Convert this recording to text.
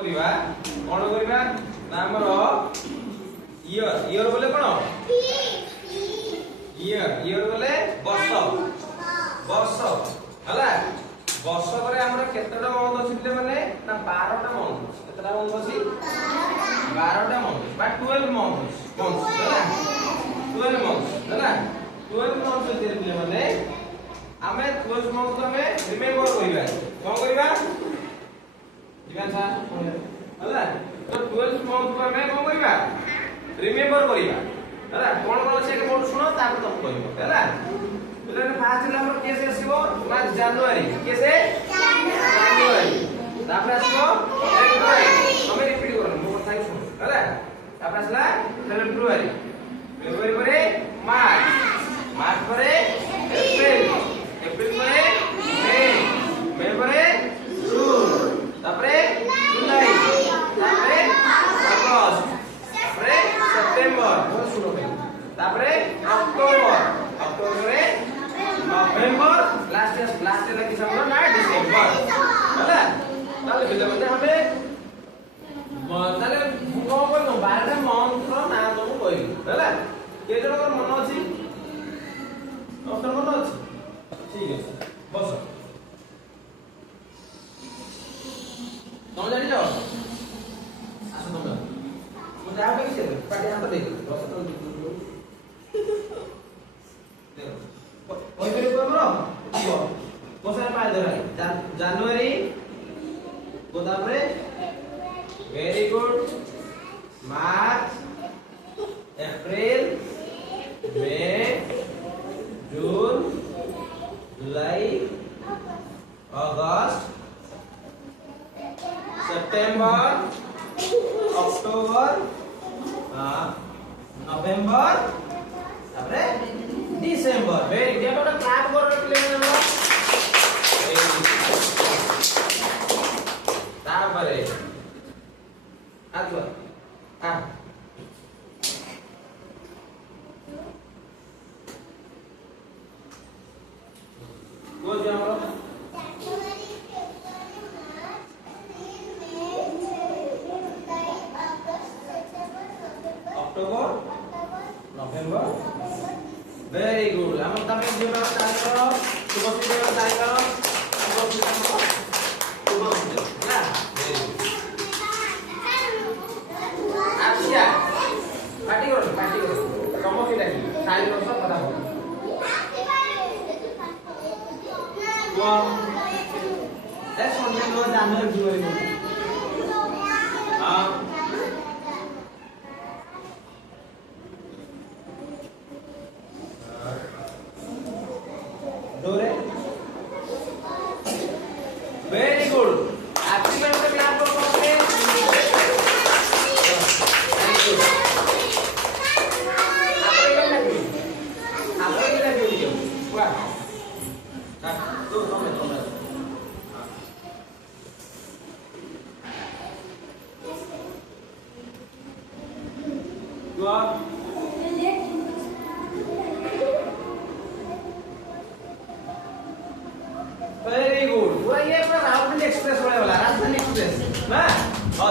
করিবা কোন করিবা না আমার ইয়ার ইয়ার বলে কোন ইয়ার ইয়ার বলে বর্ষ বর্ষ হলা বর্ষ করে আমরা কেতটা মন আছে বলে মানে না 12টা মন কেতটা মন আছে 12টা মন বা 12 মন মন হলা 12 মন হলা 12 মন আছে বলে মানে ଆମେ 12 মন ଆମେ রিমেম্বর করিবা কোন করিবা जीवन था हला तो 12 मंथ को हमें कोन करिबा रिमेंबर करिबा हला कोन कोन से के मोड सुनो ताको तुम कहिबो हला बोले फास्ट नंबर केसे आसीबो ना जनवरी केसे जनवरी तापर आसीबो फेब्रुआरी हमें रिपीट करो मोर साइ सुनो हला तापर आसला फेब्रुआरी फेब्रुआरी परे मार्च मार्च परे एप्रिल एप्रिल परे मई मई परे जून তারপরে জুলাই তারপরে আগস্ট তারপরে সেপ্টেম্বর শুনো তারপরে অক্টোবর অক্টোবরে নভেম্বর লাস্ট লাগি সময় না ডিসেম্বর হলা তাহলে বিলে মধ্যে হবে তাহলে কোন কোন 12টা মন্থর নাম তুমি কইলি হলা কে জনকৰ মন আছে ডক্টর মন আছে ঠিক আছে বস तुम जानी जाओ आसो तुम मुझे आप कैसे पार्टी हाथ दे दो तो देखो ओए मेरे को मरो दियो कोसा पाए दे भाई जनवरी गोदावरी वेरी गुड मार्च अप्रैल मई जून जुलाई अगस्त September, October, November, তারপরে December. Very good. এটা ক্লাস করে প্লে করব। তারপরে আচ্ছা কোন জানো October, November. Very good. Amar tape jeba try karo. Subhasthi jeba try karo. Subhasthi karo. Subhasthi. Ya. Very good. Asia. Pati karo. Kamu tidak ni. Try karo sab pada ho. Wow. That's one thing about January February. Dore very good active में तो class को करोगे thank you आप लोग क्या video वाह तो तुम वाह वेरी गुड पूरा ये पूरा राउंड एक्सप्रेस होने वाला राजधानी एक्सप्रेस ना और